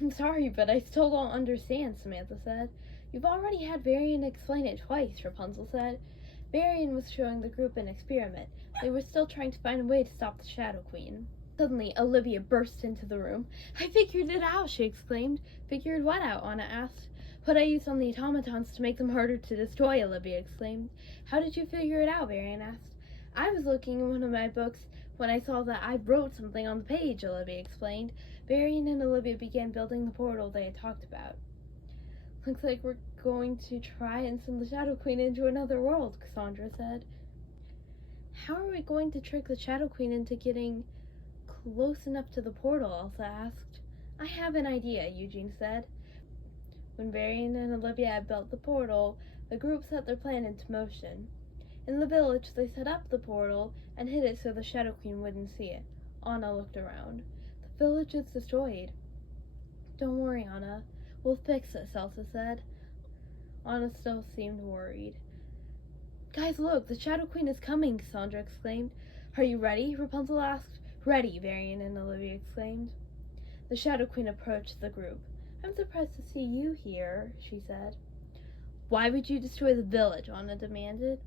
I'm sorry, but I still don't understand, Samantha said. You've already had Varian explain it twice, Rapunzel said. Varian was showing the group an experiment. They were still trying to find a way to stop the Shadow Queen. Suddenly, Olivia burst into the room. I figured it out, she exclaimed. Figured what out? Anna asked. What I used on the automatons to make them harder to destroy, Olivia exclaimed. How did you figure it out? Varian asked. I was looking in one of my books when I saw that I wrote something on the page, Olivia explained. Varian and Olivia began building the portal they had talked about. Looks like we're going to try and send the Shadow Queen into another world, Cassandra said. How are we going to trick the Shadow Queen into getting close enough to the portal? Elsa asked. I have an idea, Eugene said. When Varian and Olivia had built the portal, the group set their plan into motion. In the village, they set up the portal and hid it so the Shadow Queen wouldn't see it. Anna looked around. The village is destroyed. Don't worry, Anna. We'll fix this, Elsa said. Anna still seemed worried. Guys, look, the Shadow Queen is coming, Cassandra exclaimed. Are you ready? Rapunzel asked. Ready, Varian and Olivia exclaimed. The Shadow Queen approached the group. I'm surprised to see you here, she said. Why would you destroy the village? Anna demanded.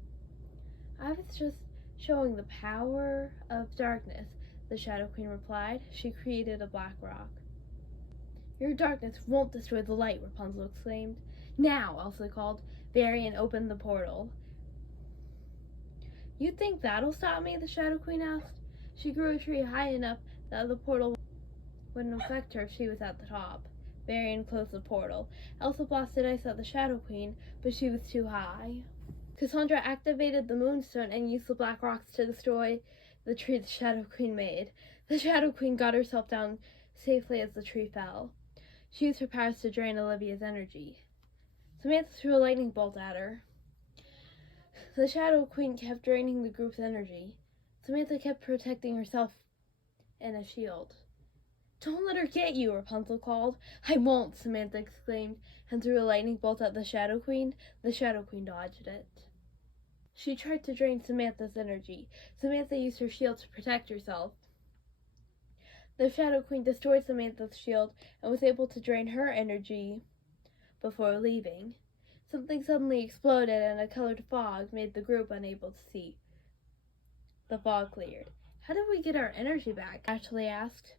I was just showing the power of darkness, the Shadow Queen replied. She created a black rock. Your darkness won't destroy the light, Rapunzel exclaimed. Now, Elsa called. Varian opened the portal. You think that'll stop me? The Shadow Queen asked. She grew a tree high enough that the portal wouldn't affect her if she was at the top. Varian closed the portal. Elsa blasted ice at the Shadow Queen, but she was too high. Cassandra activated the Moonstone and used the black rocks to destroy the tree the Shadow Queen made. The Shadow Queen got herself down safely as the tree fell. She used her powers to drain Olivia's energy. Samantha threw a lightning bolt at her. The Shadow Queen kept draining the group's energy. Samantha kept protecting herself in a shield. Don't let her get you, Rapunzel called. I won't, Samantha exclaimed, and threw a lightning bolt at the Shadow Queen. The Shadow Queen dodged it. She tried to drain Samantha's energy. Samantha used her shield to protect herself. The Shadow Queen destroyed Samantha's shield and was able to drain her energy before leaving. Something suddenly exploded and a colored fog made the group unable to see. The fog cleared. How did we get our energy back? Ashley asked.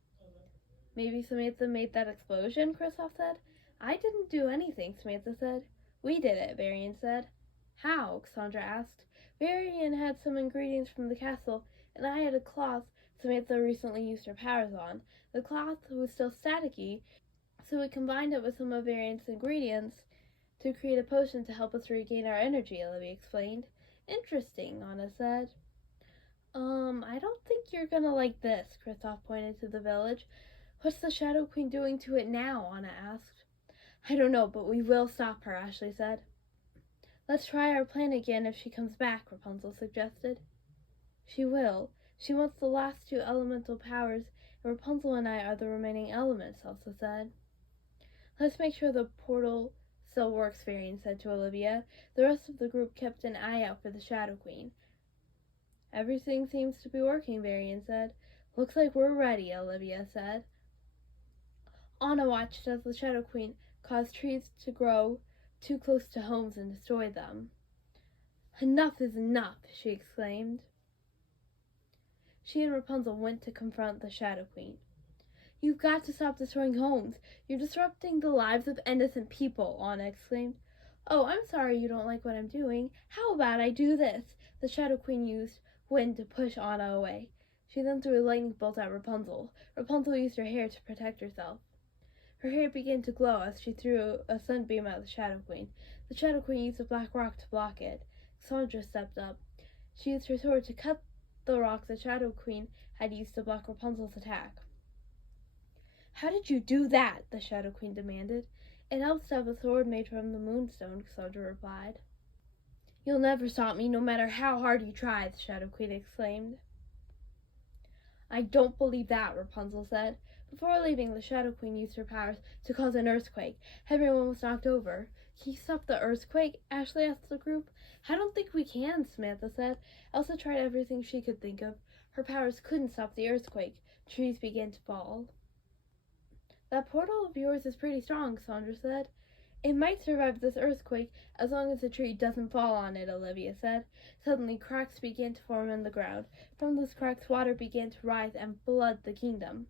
Maybe Samantha made that explosion, Kristoff said. I didn't do anything, Samantha said. We did it, Varian said. How? Cassandra asked. Varian had some ingredients from the castle, and I had a cloth Samantha recently used her powers on. The cloth was still staticky, so we combined it with some of Varian's ingredients to create a potion to help us regain our energy, Olivia explained. Interesting, Anna said. I don't think you're gonna like this, Kristoff pointed to the village. What's the Shadow Queen doing to it now? Anna asked. I don't know, but we will stop her, Ashley said. Let's try our plan again if she comes back, Rapunzel suggested. She will. She wants the last two elemental powers, and Rapunzel and I are the remaining elements, Elsa said. Let's make sure the portal still works, Varian said to Olivia. The rest of the group kept an eye out for the Shadow Queen. Everything seems to be working, Varian said. Looks like we're ready, Olivia said. Anna watched as the Shadow Queen caused trees to grow too close to homes and destroy them. Enough is enough, she exclaimed. She and Rapunzel went to confront the Shadow Queen. You've got to stop destroying homes. You're disrupting the lives of innocent people, Anna exclaimed. Oh, I'm sorry you don't like what I'm doing. How about I do this? The Shadow Queen used wind to push Anna away. She then threw a lightning bolt at Rapunzel. Rapunzel used her hair to protect herself. Her hair began to glow as she threw a sunbeam at the Shadow Queen. The Shadow Queen used a black rock to block it. Cassandra stepped up. She used her sword to cut the rock the Shadow Queen had used to block Rapunzel's attack. How did you do that? The Shadow Queen demanded. It helps to have a sword made from the Moonstone, Cassandra replied. You'll never stop me, no matter how hard you try, the Shadow Queen exclaimed. I don't believe that, Rapunzel said. Before leaving, the Shadow Queen used her powers to cause an earthquake. Everyone was knocked over. Can you stop the earthquake? Ashley asked the group. I don't think we can, Samantha said. Elsa tried everything she could think of. Her powers couldn't stop the earthquake. Trees began to fall. That portal of yours is pretty strong, Sandra said. It might survive this earthquake as long as the tree doesn't fall on it, Olivia said. Suddenly, cracks began to form in the ground. From those cracks, water began to rise and flood the kingdom.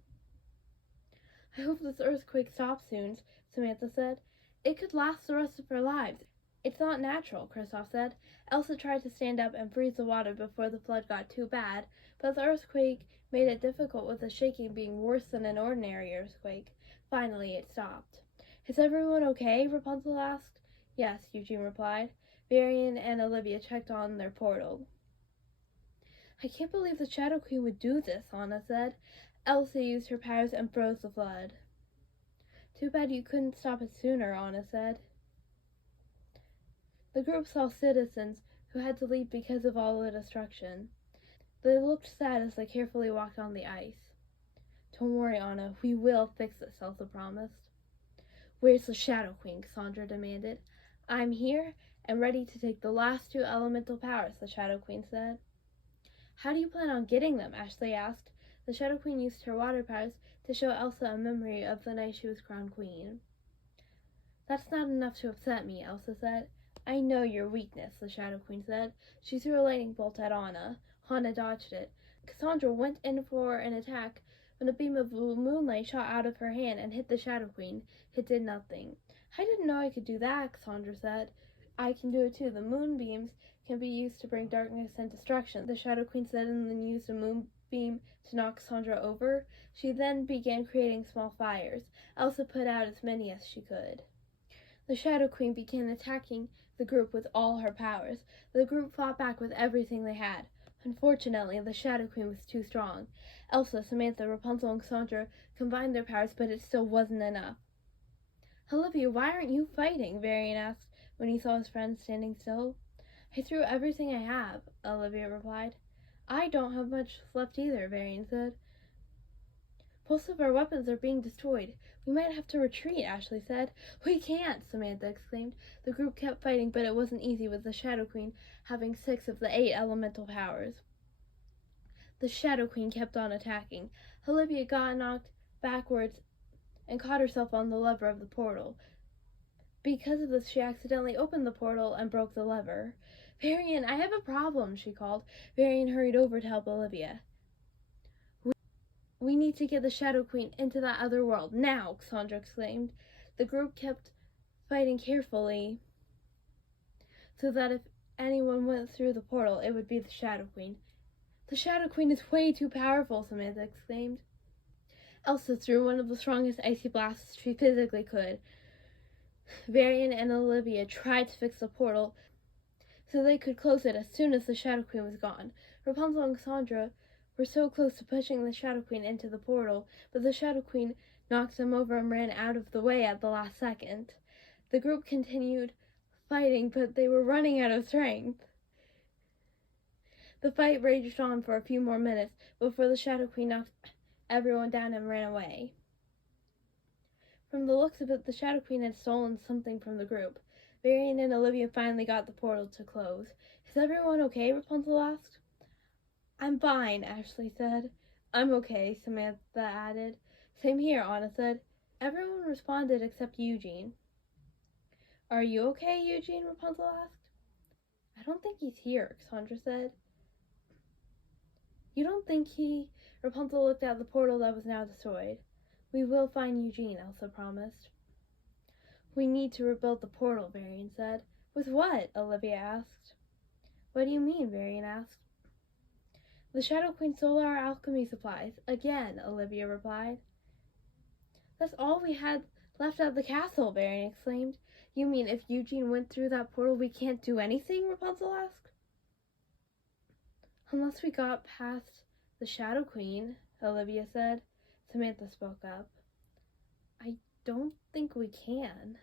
I hope this earthquake stops soon, Samantha said. It could last the rest of our lives. It's not natural, Kristoff said. Elsa tried to stand up and freeze the water before the flood got too bad, but the earthquake made it difficult, with the shaking being worse than an ordinary earthquake. Finally, it stopped. Is everyone okay? Rapunzel asked. Yes, Eugene replied. Varian and Olivia checked on their portal. I can't believe the Shadow Queen would do this, Anna said. Elsa used her powers and froze the flood. Too bad you couldn't stop it sooner, Anna said. The group saw citizens who had to leave because of all the destruction. They looked sad as they carefully walked on the ice. Don't worry, Anna, we will fix this, Elsa promised. Where's the Shadow Queen? Cassandra demanded. I'm here and ready to take the last 2 elemental powers, the Shadow Queen said. How do you plan on getting them? Ashley asked. The Shadow Queen used her water powers to show Elsa a memory of the night she was crowned queen. That's not enough to upset me, Elsa said. I know your weakness, the Shadow Queen said. She threw a lightning bolt at Anna. Anna dodged it. Cassandra went in for an attack when a beam of moonlight shot out of her hand and hit the Shadow Queen. It did nothing. I didn't know I could do that, Cassandra said. I can do it too. The moonbeams can be used to bring darkness and destruction, the Shadow Queen said, and then used a moonbeam to knock Cassandra over. She then began creating small fires. Elsa put out as many as she could. The Shadow Queen began attacking the group with all her powers. The group fought back with everything they had. Unfortunately, the Shadow Queen was too strong. Elsa, Samantha, Rapunzel, and Cassandra combined their powers, but it still wasn't enough. Olivia, why aren't you fighting? Varian asked when he saw his friend standing still. I threw everything I have, Olivia replied. I don't have much left either, Varian said. Most of our weapons are being destroyed. We might have to retreat, Ashley said. We can't, Samantha exclaimed. The group kept fighting, but it wasn't easy, with the Shadow Queen having 6 of the 8 elemental powers. The Shadow Queen kept on attacking. Olivia got knocked backwards and caught herself on the lever of the portal. Because of this, she accidentally opened the portal and broke the lever. Varian, I have a problem, she called. Varian hurried over to help Olivia. We need to get the Shadow Queen into that other world, now, Cassandra exclaimed. The group kept fighting carefully so that if anyone went through the portal, it would be the Shadow Queen. The Shadow Queen is way too powerful, Samantha exclaimed. Elsa threw one of the strongest icy blasts she physically could. Varian and Olivia tried to fix the portal so they could close it as soon as the Shadow Queen was gone. Rapunzel and Cassandra were so close to pushing the Shadow Queen into the portal, but the Shadow Queen knocked them over and ran out of the way at the last second. The group continued fighting, but they were running out of strength. The fight raged on for a few more minutes before the Shadow Queen knocked everyone down and ran away. From the looks of it, the Shadow Queen had stolen something from the group. Varian and Olivia finally got the portal to close. Is everyone okay? Rapunzel asked. I'm fine, Ashley said. I'm okay, Samantha added. Same here, Anna said. Everyone responded except Eugene. Are you okay, Eugene? Rapunzel asked. I don't think he's here, Cassandra said. You don't think he... Rapunzel looked at the portal that was now destroyed. We will find Eugene, Elsa promised. We need to rebuild the portal, Varian said. With what? Olivia asked. What do you mean? Varian asked. The Shadow Queen stole our alchemy supplies. Again, Olivia replied. That's all we had left at the castle, Varian exclaimed. You mean if Eugene went through that portal we can't do anything? Rapunzel asked. Unless we got past the Shadow Queen, Olivia said. Samantha spoke up. I don't think we can.